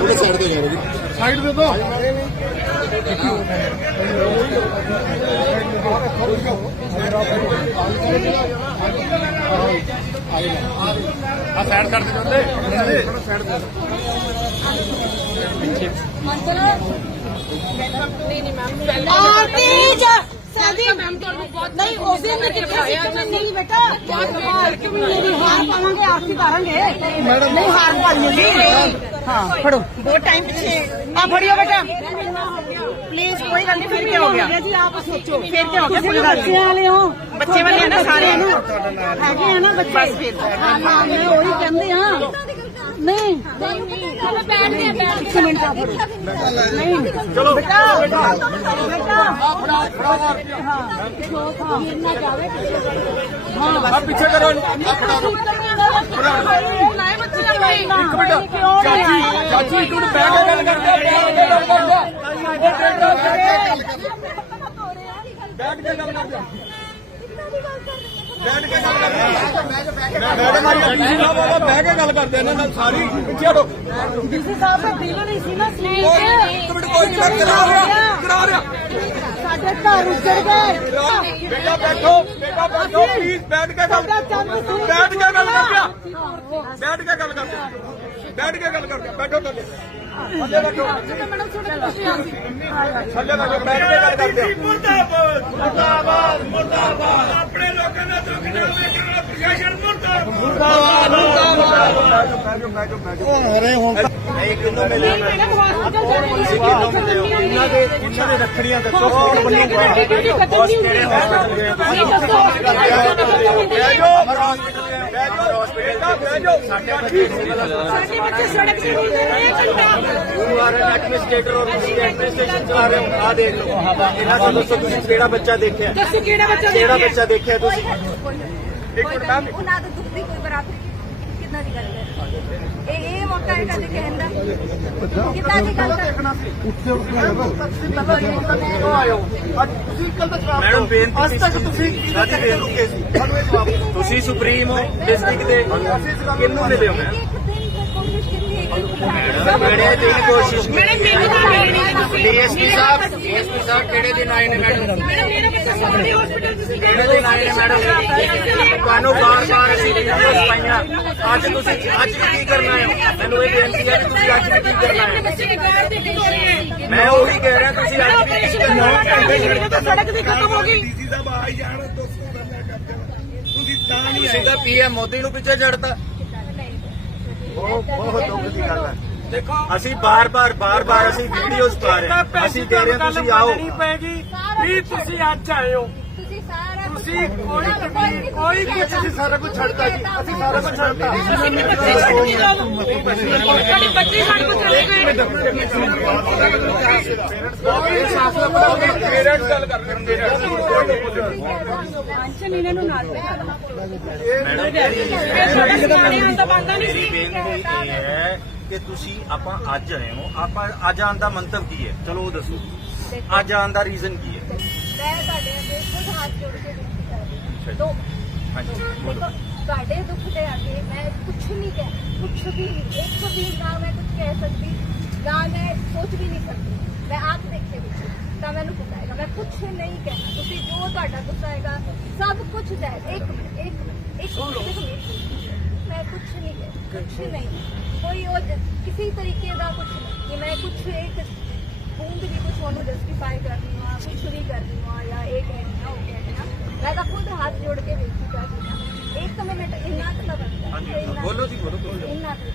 ਉਹਦੇ ਸਾਈਡ ਤੇ ਜਾ ਰਹੀ ਸਾਈਡ ਦੇ ਦੋ ਆ ਸਾਈਡ ਕਰ ਦੇ ਬੰਦੇ। ਸਾਈਡ ਦੇ ਆਤੀ ਜਾ ਸਾਦੀ ਨਹੀਂ ਉਸ ਦਿਨ ਮੈਂ ਕਿਹਾ ਸੀ ਕਿ ਨਹੀਂ ਬੇਟਾ ਮੇਰੀ ਹਾਰ ਪਾਵਾਂਗੇ ਕਰਾਂਗੇ ਮੈਡਮ ਨਹੀਂ ਹਾਰ ਪਾਣੀ ਹਾਂ ਫੜੋ ਦੋ ਟਾਈਮ ਪਿੱਛੇ ਆ ਫੜਿਓ ਬੇਟਾ ਪਲੀਜ਼ ਕੋਈ ਗੱਲ ਨਹੀਂ ਫਿਰ ਕੀ ਹੋ ਗਿਆ ਜੀ ਆਪ ਸੋਚੋ ਫਿਰ ਕੀ ਹੋ ਗਿਆ ਕੋਈ ਗੱਲ ਬੱਚੇ ਵਾਲੇ ਹੋ ਬੱਚੇ ਵਾਲੇ ਆ ਨਾ ਸਾਰੇ। ਹੈਗੇ ਆ ਨਾ ਬੱਚੇ। ਬਸ ਫਿਰ। ਹਾਂ ਹਾਂ ਮੈਂ ਉਹੀ ਕਹਿੰਦੇ ਆ ਨਹੀਂ ਚਲੋ ਬੈਠਦੇ ਆ ਬੈਠ ਇੱਕ ਮਿੰਟ ਆ ਫੜੋ ਨਹੀਂ ਚਲੋ ਬੇਟਾ ਬੇਟਾ ਫੜਾ ਫੜਾ ਹਾਂ ਹਾਂ ਮਿਲਣਾ ਜਾਵੇ ਆ ਪਿੱਛੇ ਕਰੋ ਇਹਨੂੰ। ਲਾਏ ਬੱਚੇ ਆਪਣੇ ਇੱਕ ਮਿੰਟ ਚਾਚੀ ਚਾਚੀ ਇੱਕ ਮਿੰਟ ਬੈਠ ਕੇ ਗੱਲ ਕਰਦੇ ਆ, ਬੈਠ ਕੇ ਗੱਲ ਕਰਦੇ ਆ। ਬੈਠ ਕੇ ਗੱਲ ਕਰਦੇ ਆ। ਬੈਠ ਕੇ ਗੱਲ ਕਰਦੇ ਆ। ਮੈਡਮ ਆਈ ਆ, ਡੀਸੀ ਸਾਹਿਬ ਆਇਆ, ਬਹਿ ਕੇ ਗੱਲ ਕਰਦੇ ਇਹਨਾਂ ਨਾਲ ਸਾਰੀ ਪਿੱਛੇ ਹਟੋ। ਡੀਸੀ ਸਾਹਿਬ ਦਾ ਦਿਲ ਨਹੀਂ ਸੀ ਨਾ ਸਲੀਪ ਇੱਕ ਮਿੰਟ ਕੋਈ ਨਹੀਂ ਮੈਂ ਕਰਾ ਰਿਹਾ ਕਰਾ ਰਿਹਾ। ਸਾਡੇ ਘਰ ਉੱਜੜ ਗਏ। ਬੇਟਾ ਬੈਠੋ ਬੇਟਾ ਬੈਠੋ ਪਲੀਜ਼ ਬੈਠ ਕੇ ਗੱਲ ਬੈਠ ਕੇ ਗੱਲ ਕਰਦੇ ਆ ਬੈਠ ਕੇ ਗੱਲ ਕਰਦੇ। ਬੈਠ ਕੇ ਗੱਲ ਕਰਦੇ। ਬੈਠੋ ਥੱਲੇ। ਥੱਲੇ ਬੈਠੋ। ਮੈਡਮ ਸੁਣ ਤੁਸੀਂ ਆ ਥੱਲੇ ਬੈਠੋ। ਬੈਠ ਕੇ ਗੱਲ ਕਰਦੇ। ਆ ਮੁਰਦਾਬਾਦ। ਮੁਰਦਾਬਾਦ ਮੁਰਦਾਬਾਦ। ਆਪਣੇ ਲੋਕਾਂ ਦਾ ਦੁੱਖ ਨਾ ਵੇਖਣਾ ਪ੍ਰਸ਼ਾਸਨ ਮੁਰਦਾਬਾਦ। ਹਰੇ ਹੁਣ ਨਹੀਂ ਕਿੰਨੋਂ ਮਿਲੇ? ਮੈਡਮ ਹਸਪੀਟਲ ਜਾਣੇ ਤੁਸੀਂ ਕਿੰਨੋਂ ਮਿਲੇ? ਹੋ ਇਹਨਾਂ ਦੇ ਇਹਨਾਂ ਦੇ ਰੱਖੜੀਆਂ ਦੱਸੋ ਕੌਣ ਬੰਨੂ ਡਿਊਟੀ ਖਤਮ ਨਹੀਂ ਹੁੰਦੀ ਤੁਸੀਂ ਦੱਸੋ ਬਹਿ ਜਾਓ ਬਹਿ ਜਾਓ ਬੇਟਾ ਬਹਿ ਜਾਓ ਸਾਡੇ ਸਾਡੇ ਬੱਚੇ ਸੜਕ ਤੇ ਘੁੰਮਦੇ ਰਹੇ ਘੰਟੇ ਯੂ ਆਰ ਐਨ ਐਡਮਿਨਿਸਟ੍ਰੇਟਰ ਔਰ ਤੁਸੀਂ ਐਡਮਿਨਿਸਟ੍ਰੇਸ਼ਨ ਚਲਾ ਰਹੇ ਹੋ ਆ ਦੇਖ ਲਓ ਇਹਨਾਂ ਤੋਂ ਦੱਸੋ ਤੁਸੀਂ ਕਿਹੜਾ ਬੱਚਾ ਦੇਖਿਆ ਦੱਸੋ ਕਿਹੜਾ ਬੱਚਾ ਕਿਹੜਾ ਦੇਖਿਆ ਬੱਚਾ ਦੇਖਿਆ ਤੁਸੀਂ ਇੱਕ ਮਿੰਟ ਮੈਮ। ਉਹਨਾਂ ਦਾ ਦੁੱਖ ਦੀ ਕੋਈ ਬਰਾਬਰੀ ਕਿੰਨਾ ਦੀ ਗੱਲ ਹੈ? ਇਹ ਇਹ ਮੌਕਾ ਹੈ ਕਦੇ ਕਹਿਣ ਦਾ? ਕਿੰਨਾ ਦੀ ਗੱਲ ਹੈ? ਉੱਥੇ ਆਇਆ। ਕਿਉਂ ਹੋ ਅੱਜ ਤੁਸੀਂ ਕੱਲ ਤੱਕ ਮੈਡਮ ਬੇਨਤੀ ਅੱਜ ਤੱਕ ਤੁਸੀਂ ਸਾਡੀ ਬੇਨਤੀ ਕੀ ਸੀ? ਸਾਨੂੰ ਇਹ ਜਵਾਬ ਦਿਓ। ਤੁਸੀਂ ਸੁਪਰੀਮ ਹੋ ਡਿਸਟ੍ਰਿਕਟ ਦੇ। ਕਿੰਨੂੰ ਮਿਲੇ ਹੋ ਮੈਂ ਇੱਕ ਦਿਨ ਕੋਸ਼ਿਸ਼ ਹੈ ਮੈਡਮ ਮੈਨੂੰ ਤਾਂ ਮਿਲ ਨਹੀਂ ਤੁਸੀਂ ਡੀਐਸਪੀ ਸਾਹਿਬ ਡੀਐਸਪੀ ਸਾਹਿਬ ਕਿਹੜੇ ਦਿਨ ਆਏ ਨੇ ਮੈਡਮ? ਮੈਡਮ ਮੇਰਾ ਬੱਚਾ ਸਾਡੇ ਹਸਪੀਟਲ ਤੁਸੀਂ ਕਿਹੜੇ ਦਿਨ ਆਏ ਨੇ ਮੈਡਮ? ਤੁਹਾਨੂੰ ਬਾਰ-ਬਾਰ ਅਸੀਂ ਵੀਡੀਓਜ਼ ਪਾਈਆਂ। ਅੱਜ ਤੁਸੀਂ ਅੱਜ ਵੀ ਕੀ ਕਰਨਾ ਹੈ? ਮੈਨੂੰ ਇਹ ਬੇਨਤੀ ਹੈ ਕਿ ਤੁਸੀਂ ਅੱਜ ਵੀ ਕੀ ਕਰਨਾ ਹੈ? ਬੱਚੇ ਦੀ ਗਾਰ ਦੇ ਕੇ ਹੋ ਰਹੇ ਹੈ ਮੈਂ ਉਹੀ ਕਹਿ ਰਿਹਾ ਤੁਸੀਂ ਅੱਜ ਵੀ ਕੀ ਕਰਨਾ ਹੈ? ਤਾਂ ਸੜਕ ਦੀ ਖਤਮ ਹੋ ਗਈ ਡੀਸੀ ਸਾਹਿਬ ਆ ਹੀ ਜਾਣ ਦੋਸਤੋ ਦਾ ਮੈਂ ਕਰਦੇ ਤੁਸੀਂ ਤਾਂ ਨਹੀਂ ਤੁਸੀਂ ਤਾਂ ਪੀਐਮ ਮੋਦੀ ਨੂੰ ਪਿੱਛੇ ਜੜਤਾ ਬਹੁਤ ਬਹੁਤ ਦੁੱਖ ਦੀ ਗੱਲ ਹੈ। ਦੇਖੋ ਅਸੀਂ ਬਾਰ-ਬਾਰ ਬਾਰ-ਬਾਰ ਅਸੀਂ ਵੀਡੀਓਜ਼ ਪਾ ਰਹੇ ਹਾਂ। ਅਸੀਂ ਕਹਿ ਰਹੇ ਤੁਸੀਂ ਆਓ। ਨਹੀਂ ਪੈਗੀ ਵੀ ਤੁਸੀਂ ਅੱਜ ਆਏ ਹੋ ਕੋਈ ਕਮੀ ਕੋਈ ਕੁਝ ਅਸੀਂ ਸਾਰਾ ਕੁਝ ਛੱਡਤਾ ਜੀ, ਅਸੀਂ ਸਾਰਾ ਕੁਝ ਛੱਡਤਾ। ਸਾਡੇ ਬੱਚੇ ਸਾਡੇ ਕੋਲ ਚਲੇ ਗਏ ਪੇਰੈਂਟਸ ਗੱਲ ਕਰ ਰਹੇ ਪੈਨਸ਼ਨ ਇਹਨਾਂ ਨੂੰ ਨਾਲ ਮੈਡਮ ਆਣੇ ਬੰਦਾ ਨਹੀਂ ਸੀ ਬੇਨਤੀ ਇਹ ਹੈ ਕਿ ਤੁਸੀਂ ਆਪਾਂ ਅੱਜ ਆਏ ਹੋ ਆਪਾਂ ਅੱਜ ਆਉਣ ਦਾ ਮੰਤਵ ਕੀ ਹੈ ਚਲੋ ਉਹ ਦੱਸੋ ਅੱਜ ਆਉਣ ਦਾ ਰੀਜ਼ਨ ਕੀ ਹੈ ਮੈਂ ਤੁਹਾਡੇ ਅੱਗੇ ਖੁਦ ਹੱਥ ਜੋੜ ਕੇ ਕਰਦੀ ਹਾਂ ਦੋ ਹਾਂਜੀ ਦੇਖੋ ਤੁਹਾਡੇ ਦੁੱਖ ਦੇ ਅੱਗੇ ਮੈਂ ਕੁਝ ਨਹੀਂ ਕਹਿ ਕੁਝ ਵੀ ਇੱਕ ਵੀ ਨਾ ਮੈਂ ਕੁਝ ਕਹਿ ਸਕਦੀ ਨਾ ਮੈਂ ਸੋਚ ਵੀ ਨਹੀਂ ਸਕਦੀ ਮੈਂ ਆਪ ਦੇਖੇ ਵਿੱਚ ਤਾਂ ਮੈਨੂੰ ਪਤਾ ਹੈਗਾ ਮੈਂ ਕੁਝ ਨਹੀਂ ਕਹਿਣਾ। ਤੁਸੀਂ ਜੋ ਤੁਹਾਡਾ ਗੁੱਸਾ ਹੈਗਾ ਸਭ ਕੁਝ ਜਾਇਜ਼ ਇੱਕ ਮਿੰਟ ਇੱਕ ਮਿੰਟ ਇੱਕ ਮਿੰਟ ਮੈਂ ਕੁਝ ਨਹੀਂ ਕਹਿ ਕੁਝ ਨਹੀਂ। ਕੋਈ ਉਹ ਜ- ਕਿਸੇ ਤਰੀਕੇ ਦਾ ਕੁਝ ਨਹੀਂ ਕਿ ਮੈਂ ਕੁਝ ਇੱਕ ਬੂੰਦ ਵੀ ਕੁਝ ਉਹਨੂੰ ਜਸਟੀਫਾਈ ਕਰ ਰਹੀ ਹਾਂ ਕੁਝ ਵੀ ਕਰ ਰਹੀ ਹਾਂ ਜਾਂ ਇੱਕ ਮਿੰਟ ਨਾ ਹੋ ਗਿਆ ਹੈ ਨਾ ਮੈਂ ਤਾਂ ਖੁਦ ਹੱਥ ਜੋੜ ਕੇ ਬੇਨਤੀ ਕਰ ਰਹੀ ਹਾਂ ਇੱਕ ਮਿੰਟ ਇੰਨਾ ਕੁ ਤਾਂ ਬਣਦਾ ਹਾਂਜੀ, ਹੈ, ਇੰਨਾ ਬੋਲੋ ਜੀ, ਬੋਲੋ, ਬੋਲੋ। ਇੰਨਾ ਕੁ।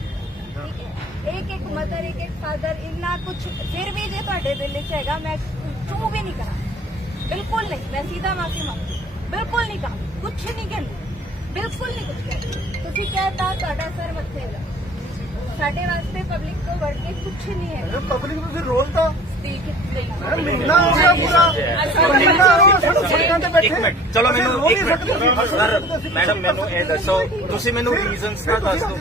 ਠੀਕ ਹੈ ਇੱਕ ਇੱਕ ਮਦਰ ਇੱਕ ਇੱਕ ਫਾਦਰ ਇੰਨਾ ਕੁਝ ਫਿਰ ਵੀ ਜੇ ਤੁਹਾਡੇ ਦਿਲ ਵਿੱਚ ਹੈਗਾ ਮੈਂ ਚੂ ਵੀ ਨਹੀਂ ਕਰਾਂ ਬਿਲਕੁਲ ਨਹੀਂ ਮੈਂ ਸੀਧਾ ਮਾਫੀ ਮੰਗਦੀ ਬਿਲਕੁਲ ਨਹੀਂ ਕਹਾਂ ਕੁਝ ਨਹੀਂ ਕਹਿੰਦੀ ਬਿਲਕੁਲ ਨਹੀਂ ਕੁਝ ਕਹਿੰਦੀ ਤੁਸੀਂ ਕਹਿਤਾ ਤੁਹਾਡਾ ਸਰ ਮੱਥੇ ਹੈਗਾ ਸਾਡੇ ਵਾਸਤੇ ਪਬਲਿਕ ਤੋਂ ਵੜ ਕੇ ਕੁਝ ਨਹੀਂ ਹੈ ਪਬਲਿਕ ਨੂੰ ਫਿਰ ਰੋਲ ਤਾਂ ਠੀਕ ਹੈ ਮਹੀਨਾ ਹੋ ਗਿਆ ਪੂਰਾ। ਮਹੀਨਾ ਹੋ ਗਿਆ ਸਾਨੂੰ ਸੜਕਾਂ ਤੇ ਬੈਠੇ। ਇੱਕ ਮਿੰਟ ਚਲੋ ਮੈਨੂੰ ਇੱਕ ਮਿੰਟ। ਸਰ ਮੈਡਮ ਮੈਨੂੰ ਇਹ ਦੱਸੋ ਤੁਸੀਂ ਮੈਨੂੰ ਰੀਜ਼ਨਸ ਤਾਂ ਦੱਸ। ਦਿਓ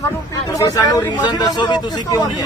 ਤੁਸੀਂ ਸਾਨੂੰ ਰੀਜ਼ਨ ਦੱਸੋ ਵੀ ਤੁਸੀਂ ਕਿਉਂ ਨਹੀਂ